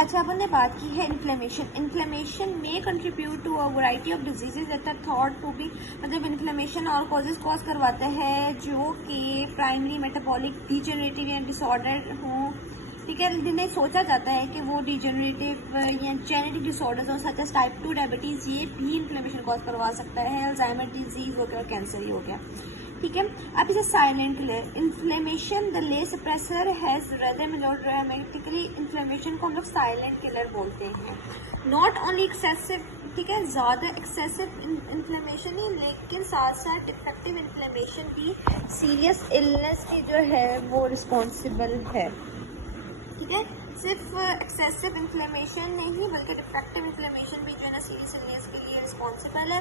अच्छा, अपन ने बात की है इन्फ्लेमेशन। इन्फ्लेमेशन में contribute to a variety of diseases that are thought to be, मतलब इन्फ्लेमेशन और कॉजेज कॉज करवाता है जो कि प्राइमरी मेटाबॉलिक डिजेनरेटिव या डिसऑर्डर हों, ठीक है। जिन्हें सोचा जाता है कि वो डिजेनरेटिव या जेनेटिक डिसऑर्डर्स हों सच एज टाइप 2 डायबिटीज़, ये भी इन्फ्लेमेशन कॉज करवा सकता है। अल्जाइमर डिजीज हो गया, कैंसर ही हो गया, ठीक है। अब इसे साइलेंट किलर इन्फ्लेमेशन द ले सप्रेसर हैज रेदर मेलोड्रामेटिकली, इन्फ्लेमेशन को हम लोग साइलेंट किलर बोलते हैं। नॉट ओनली एक्सेसिव, ठीक है, ज़्यादा एक्सेसिव इन्फ्लेमेशन ही, लेकिन साथ साथ डिफेक्टिव इन्फ्लेमेशन भी सीरियस इलनेस की जो है वो रिस्पॉन्सिबल है, ठीक है। सिर्फ एक्सेसिव इन्फ्लेमेशन नहीं बल्कि डिफेक्टिव इन्फ्लेमेशन भी जो है ना सीरियस इलनेस के लिए रिस्पॉन्सिबल है।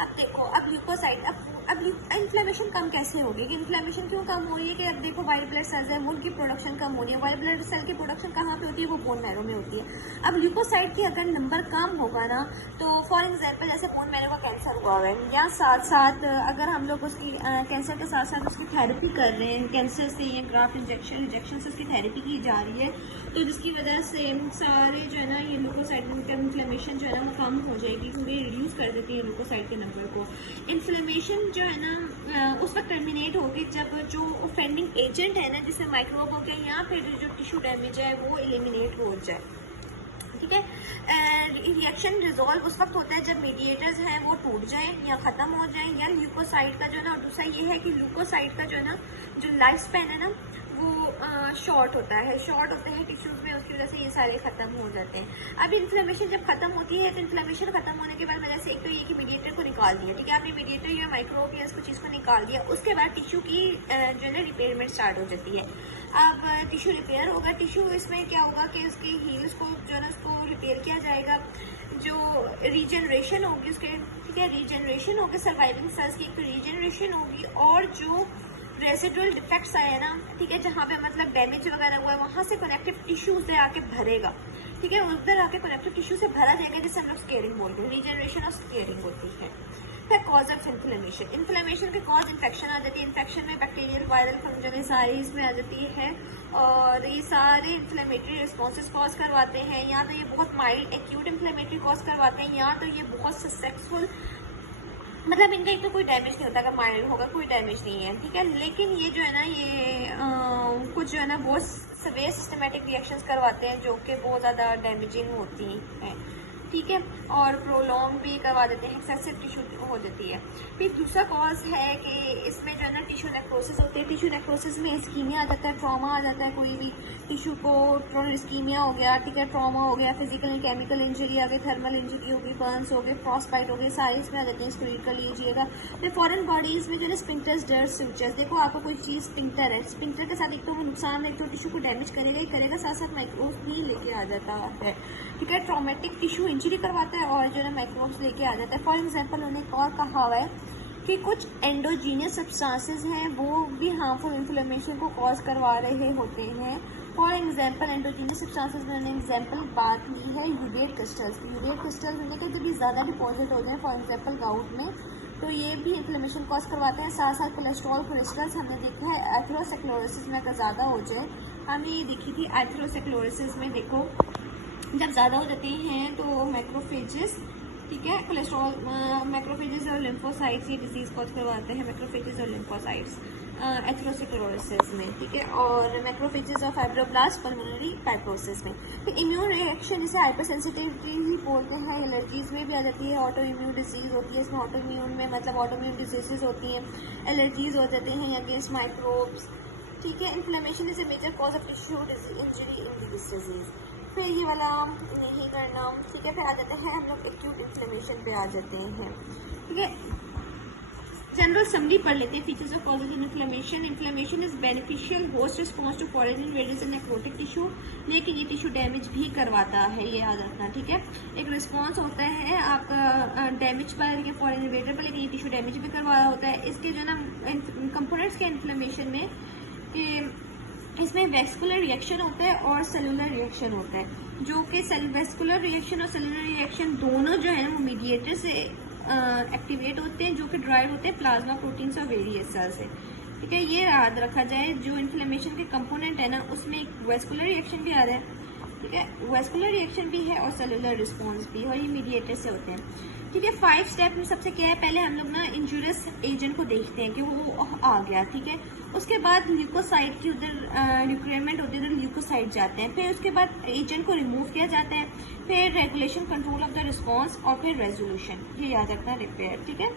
अब देखो, अब ल्यूकोसाइड, अब इन्फ्लेमेशन कम कैसे होगी? कि इन्फ्लेमेशन क्यों कम हो रही है? कि अब देखो वाइट ब्लड सेल्स है, उनकी प्रोडक्शन कम हो रही है। वाइट ब्लड सेल की प्रोडक्शन कहाँ पे होती है? वो बोन मैरो में होती है। अब ल्यूकोसाइड की अगर नंबर कम होगा ना, तो फॉर एग्जाम्पल जैसे बोन मैरो का कैंसर हुआ है, या साथ साथ अगर हम लोग उसकी कैंसर के साथ साथ उसकी थेरेपी कर रहे हैं, कैंसर से या ग्राफ्ट इंजेक्शन से उसकी थेरेपी की जा रही है, तो जिसकी वजह से सारे जो है ना ये ल्यूकोसाइड का इन्फ्लेमेशन जो है ना वो कम हो जाएगी, क्योंकि रिड्यूस कर देती है ल्यूकोसाइड के नंबर को। इन्फ्लेमेशन जो है ना उस वक्त टर्मिनेट होगी जब जो ऑफेंडिंग एजेंट है ना, जिससे माइक्रोब हो गया या फिर जो टिश्यू डैमेज है वो एलिमिनेट हो जाए, ठीक है। रिएक्शन रिजॉल्व उस वक्त होता है जब मीडिएटर्स हैं वो टूट जाएं या ख़त्म हो जाएं, या ल्यूकोसाइड का जो है ना, और दूसरा ये है कि ल्यूकोसाइड का जो है ना जो लाइफ स्पैन है ना वो शॉर्ट होता है टिश्यूज़ में, उसकी वजह से ये सारे ख़त्म हो जाते हैं। अब इन्फ्लेमेशन जब खत्म होती है तो इन्फ्लेमेशन खत्म होने के बाद वजह से एक तो ये कि मीडिएटर को निकाल दिया, ठीक है, आपने मीडिएटर या माइक्रोब या इसको चीज़ को निकाल दिया, उसके बाद टिश्यू की जो है ना रिपेयरमेंट स्टार्ट हो जाती है। अब टिश्यू रिपेयर होगा, टिश्यू इसमें क्या होगा कि उसके हील्स को जो है ना उसको रिपेयर किया जाएगा, जो रीजनरेशन होगी उसके, ठीक है, रीजनरेशन होगी सर्वाइविंग सेल्स की, एक तो रीजनरेशन होगी, और जो रेसिडुअल डिफेक्ट्स आए ना, ठीक है, जहाँ पे मतलब डैमेज वगैरह हुआ है वहाँ से कनेक्टिव टिश्यू उधर आके भरेगा, ठीक है, उधर आके कनेक्टिव टिश्यू से भरा जाएगा, जिसे हम लोग स्केयरिंग बोलते हैं। रीजनरेशन और स्केयरिंग होती है। फिर कॉज ऑफ इन्फ्लेमेशन, इन्फ्लेमेशन के कॉज इन्फेक्शन आ जाती है। इन्फेक्शन में बैक्टीरियल, वायरल, फंगल सारी इसमें आ जाती है, और ये सारे इन्फ्लेमेटरी रिस्पॉन्सेज कॉज करवाते हैं। या तो ये बहुत माइल्ड एक्यूट इन्फ्लेमेटरी कॉज करवाते हैं, या तो ये बहुत सक्सेसफुल, मतलब इनका एक तो कोई डैमेज नहीं होता, अगर माइल्ड होगा कोई डैमेज नहीं है, ठीक है। लेकिन ये जो है ना ये कुछ जो है ना बहुत सवेयर सिस्टमेटिक रिएक्शंस करवाते हैं जो कि बहुत ज़्यादा डैमेजिंग होती हैं, ठीक है, और प्रोलॉन्ग भी करवा देते हैं, एक्सेसिव टिश्यू हो जाती है। फिर दूसरा कॉज है कि इसमें जो है ना टिश्यू नेक्रोसिस होती है। टिश्यू नेक्रोसिस में इस्कीमिया आ जाता है, ट्रॉमा आ जाता है, कोई भी टिश्यू को इस्कीमिया हो गया, ठीक है, ट्रॉमा हो गया, फिजिकल केमिकल इंजरी आ गई, थर्मल इंजरी हो गई, बर्न्स हो गए, फ्रॉस्टबाइट हो गई, सारी इसमें आ जाती है। इसको रीड कर लीजिएगा। फिर फॉरेन बॉडीज में जो है स्पिंक्टर्स, डर्ट, सूचर्स, देखो आपको कोई चीज़ स्पिंक्टर है, स्पिंक्टर के साथ एक तो वो नुकसान है, एक तो टिश्यू को डैमेज करेगा ही करेगा, साथ साथ माइक्रोब्स भी लेके आ जाता है, ठीक है, ट्रॉमेटिक टिश्यू इंजरी करवाता है और जो है माइक्रोब्स लेके आ जाता है। फॉर एग्जांपल उन्होंने एक और कहा हुआ है कि कुछ एंडोजीनियस सब्सटेंसेस हैं वो भी हार्मफुल इन्फ्लेमेशन को कॉज करवा रहे होते हैं। फॉर एग्जांपल एंडोजीनियस सब्सटेंसेस में उन्होंने एग्जांपल बात की है यूरेट क्रिस्टल्स। यूरेट क्रिस्टल्स उन्होंने कहा जब भी ज़्यादा डिपॉजिट हो जाए, फॉर एग्जांपल गाउट में, तो ये भी इन्फ्लेमेशन कॉज करवाते हैं। साथ साथ कोलेस्ट्रॉल क्रिस्टल्स हमने देखा है एथेरोस्क्लेरोसिस में अगर ज़्यादा हो जाए, हमने ये देखी थी एथेरोस्क्लेरोसिस में, देखो जब ज़्यादा हो जाते हैं तो मैक्रोफेजेस, ठीक है, कोलेस्ट्रॉल, मैक्रोफेजेस और लिम्फोसाइट्स ये डिजीज़ कॉज करवाते हैं, मैक्रोफेजेस और लिम्फोसाइट्स एथेरोस्क्लेरोसिस में, ठीक है, और मैक्रोफेजेस और फाइब्रोब्लास्ट पल्मोनरी फाइब्रोसिस में। फिर इम्यून रिएक्शन जिसे हाइपर सेंसिटिविटी ही बोलते हैं, एलर्जीज़ में भी आ जाती है। ऑटो इम्यून डिजीज़ होती है, इसमें ऑटो इम्यून में मतलब ऑटो इम्यून डिजीज़ होती हैं, एलर्जीज़ हो जाती हैं अगेंस्ट माइक्रोब्स, ठीक है। Inflammation is a major cause of tissue injury in this disease. फिर ये वाला नहीं करना, ठीक है। फिर आ जाते हैं हम लोग एक्यूट इन्फ्लेमेशन पे आ जाते हैं, ठीक है। जनरल समरी पढ़ लेते हैं। Features of positive inflammation, inflammation is beneficial host response to foreign invaders in necrotic tissue, लेकिन ये टिश्यू डैमेज भी करवाता है, ये याद रखना, ठीक है। एक रिस्पॉन्स होता है आपका डैमेज पर या फॉरेन इन्वेडर पर, लेकिन ये टिश्यू डैमेज भी करवा होता है। इसके जो ना कंपोनेंट्स के इन्फ्लेमेशन में इसमें वेस्कुलर रिएक्शन होता है और सेलुलर रिएक्शन होता है, जो कि वेस्कुलर रिएक्शन और सेलुलर रिएक्शन दोनों जो है वो मीडिएटर से एक्टिवेट होते हैं, जो कि ड्राइव होते हैं प्लाज्मा प्रोटीन्स और वेरियस सेल से, ठीक है। ये याद रखा जाए, जो इन्फ्लेमेशन के कंपोनेंट है ना उसमें एक वेस्कुलर रिएक्शन भी आ रहा है, ठीक है, वेस्कुलर रिएक्शन भी है और सेलुलर रिस्पॉन्स भी, और ये मीडिएटर से होते हैं। ठीक है, 5 स्टेप में सबसे क्या है, पहले हम लोग ना इंजूरियस एजेंट को देखते हैं कि वो आ गया, ठीक है। उसके बाद ल्यूकोसाइड की उधर रिक्वायरमेंट होती है, उधर ल्यूकोसाइड जाते हैं, फिर उसके बाद एजेंट को रिमूव किया जाता है, फिर regulation control of the response और फिर रेजोल्यूशन, ये याद रखना, रिपेयर, ठीक है।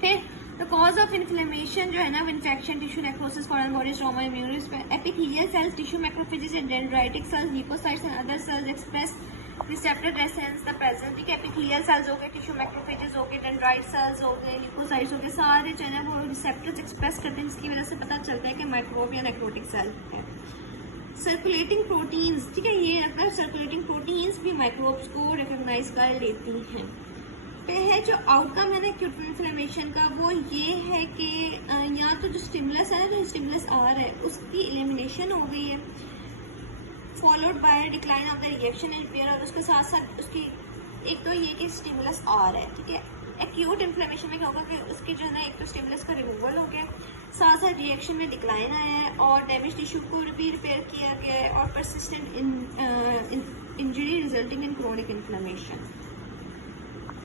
फिर द कॉज ऑफ इन्फ्लेमेशन जो है ना, infection, tissue necrosis, foreign body trauma, immune epithelial cells, tissue macrophages and dendritic cells, leukocytes and other cells express receptor रेसेंस द प्रेजेंस, ठीक है। एपिथेलियल सेल्स हो गए, टिश्यू मैक्रोफेजेस हो गए, डेंड्राइट सेल्स हो गए, ल्यूकोसाइट्स हो गए, सारे जो है वो रिसेप्टर्स एक्सप्रेस करते हैं, जिसकी वजह से पता चलता है कि माइक्रोब या नेक्रोटिक सेल है। सर्कुलेटिंग प्रोटीन्स, ठीक है, ये लगता है सर्कुलेटिंग प्रोटीन्स भी माइक्रोब्स को रिकॉग्नाइज कर लेती हैं। पे है जो आउटकम है ना एक्यूट इन्फ्लेमेशन का, वो ये है कि या तो जो स्टिमुलस है ना, जो स्टिमुलस आ रहा है उसकी एलिमिनेशन हो गई है, followed by decline of the reaction and repair, और उसके साथ साथ उसकी एक तो ये कि स्टिमुलस आ रहा है, ठीक है। एक्यूट इन्फ्लेमेशन में क्या होगा कि उसके जो है ना एक तो स्टिमुलस का रिमूवल हो गया, साथ साथ रिएक्शन में डिक्लाइन आया है और डैमेज टिश्यू को भी रिपेयर किया गया है और persistent injury resulting in chronic inflammation.